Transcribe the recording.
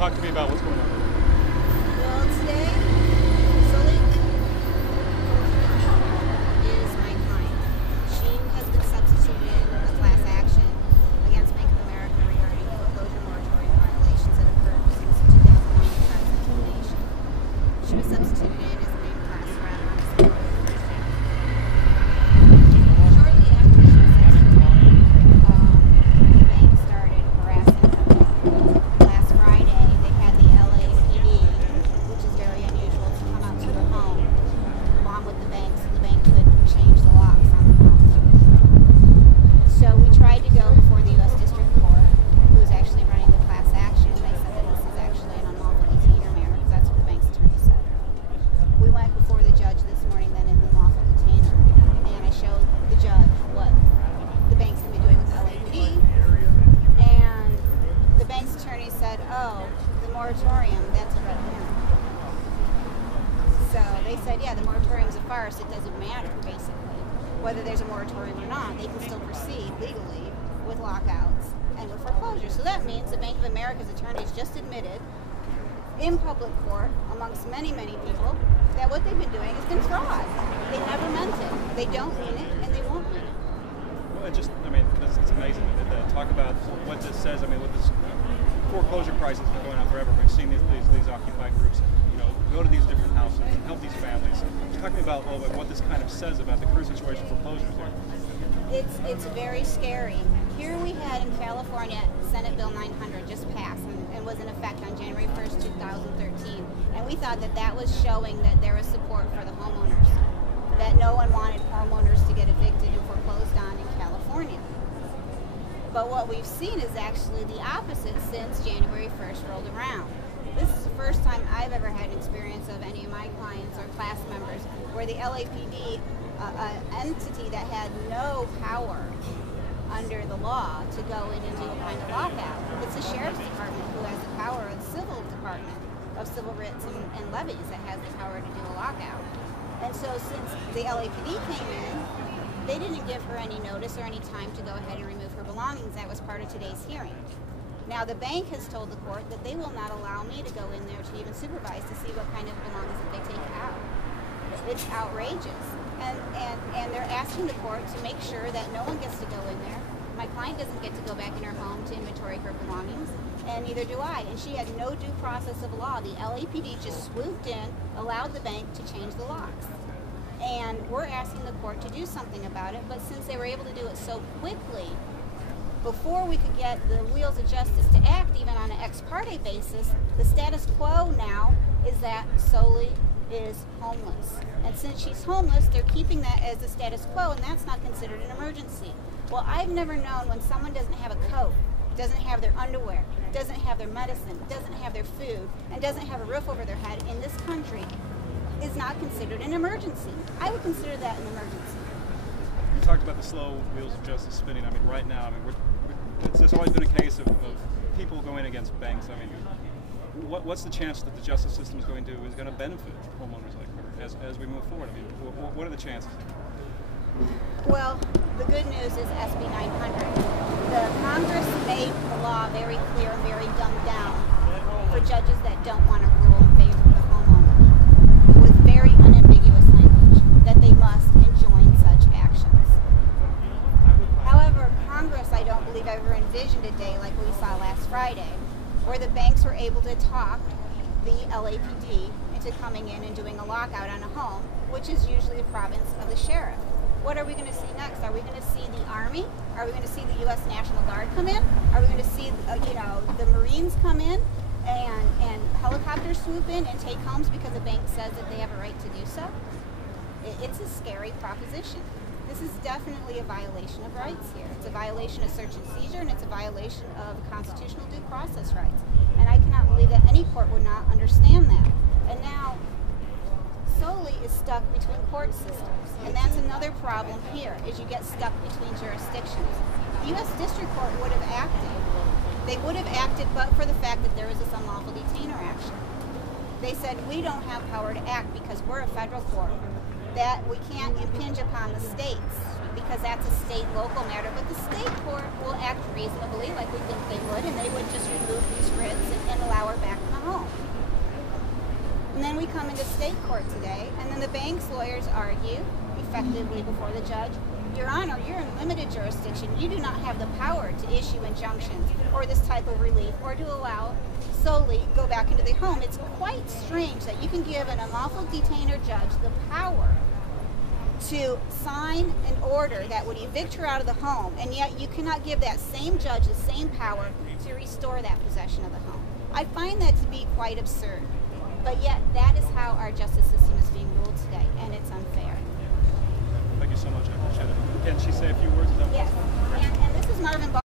talk to me about what's going on. Well, today, Sully is my client. She has been substituted in a class action against Bank of America regarding foreclosure moratorium violations that occurred since 2009 prior to termination. She was substituted in as a named class rep on December 1st. Shortly after she was substituted, the bank started harassing her. Last Friday, they had the LAPD, which is very unusual, to come out to her home, along with the bank, so the bank could change the locks on the home. So we tried to go before the U.S. District Court, who's actually running the class action. They said that this is actually an unlawful detainer manner, because that's what the bank's attorney said. We went before the judge this morning, then in the lawful detainer, and I showed the judge what the bank's going to be doing with the LAPD, and the bank's attorney said, oh, the moratorium, that's a red herring. So they said, yeah, the moratorium's a farce. It doesn't matter, basically. Whether there's a moratorium or not, they can still proceed legally with lockouts and with foreclosure. So that means the Bank of America's attorneys just admitted in public court, amongst many, many people, that what they've been doing has been fraud. They never meant it. They don't mean it, and they won't mean it. Well, it's amazing that talk about what this says. I mean, with this foreclosure crisis has been going on forever. We've seen these Occupy groups, go to these different houses and help these families. Talk to me about a little bit what this kind of says about the current situation for foreclosures there. It's very scary. Here we had in California Senate Bill 900 just passed and was in effect on January 1st, 2013. And we thought that that was showing that there was support for the homeowners, that no one wanted homeowners to get evicted and foreclosed on in California. But what we've seen is actually the opposite since January 1st rolled around. This is the first time I've ever had an experience of any of my clients or class members where the LAPD, an entity that had no power under the law to go in and do a kind of lockout. It's the Sheriff's Department who has the power, or the Civil Department of Civil Writs and Levies that has the power to do a lockout. And so since the LAPD came in, they didn't give her any notice or any time to go ahead and remove her belongings. That was part of today's hearing. Now the bank has told the court that they will not allow me to go in there to even supervise to see what kind of belongings that they take out. It's outrageous. And they're asking the court to make sure that no one gets to go in there. My client doesn't get to go back in her home to inventory her belongings, and neither do I. And she had no due process of law. The LAPD just swooped in, allowed the bank to change the locks. And we're asking the court to do something about it, but since they were able to do it so quickly, before we could get the wheels of justice to act, even on an ex parte basis, the status quo now is that Sully is homeless. And since she's homeless, they're keeping that as the status quo, and that's not considered an emergency. Well, I've never known when someone doesn't have a coat, doesn't have their underwear, doesn't have their medicine, doesn't have their food, and doesn't have a roof over their head in this country is not considered an emergency. I would consider that an emergency. You talked about the slow wheels of justice spinning. I mean, right now, there's always been a case of people going against banks. I mean, what's the chance that the justice system is going to benefit homeowners like her as we move forward? I mean, what are the chances? Well, the good news is SB 900. The Congress made the law very clear and very dumbed down for judges that don't want to rule in favor of the homeowner, with very unambiguous language that they must enjoin such actions. However, Congress, I don't believe, ever envisioned a day like we saw last Friday, where the banks were able to talk the LAPD into coming in and doing a lockout on a home, which is usually the province of the sheriff. What are we going to see next? Are we going to see the Army? Are we going to see the U.S. National Guard come in? Are we going to see, the Marines come in and helicopters swoop in and take homes because the bank says that they have a right to do so? It's a scary proposition. This is definitely a violation of rights here. It's a violation of search and seizure, and it's a violation of constitutional due process rights. And I cannot believe that any court would not understand that. And now, Sully is stuck between court systems. And that's another problem here, is you get stuck between jurisdictions. The U.S. District Court would have acted. They would have acted but for the fact that there was this unlawful detainer action. They said, we don't have power to act because we're a federal court, that we can't impinge upon the states because that's a state-local matter. But the state court will act reasonably like we think they would, and they would just remove these writs and allow her back And then we come into state court today, and then the bank's lawyers argue effectively before the judge, Your Honor, you're in limited jurisdiction. You do not have the power to issue injunctions or this type of relief or to allow solely go back into the home. It's quite strange that you can give an unlawful detainer judge the power to sign an order that would evict her out of the home, and yet you cannot give that same judge the same power to restore that possession of the home. I find that to be quite absurd, but yet that is how our justice system is being ruled today, and it's unfair. Thank you so much. I appreciate it. Can she say a few words? Is that Yes, possible? and this is Marvin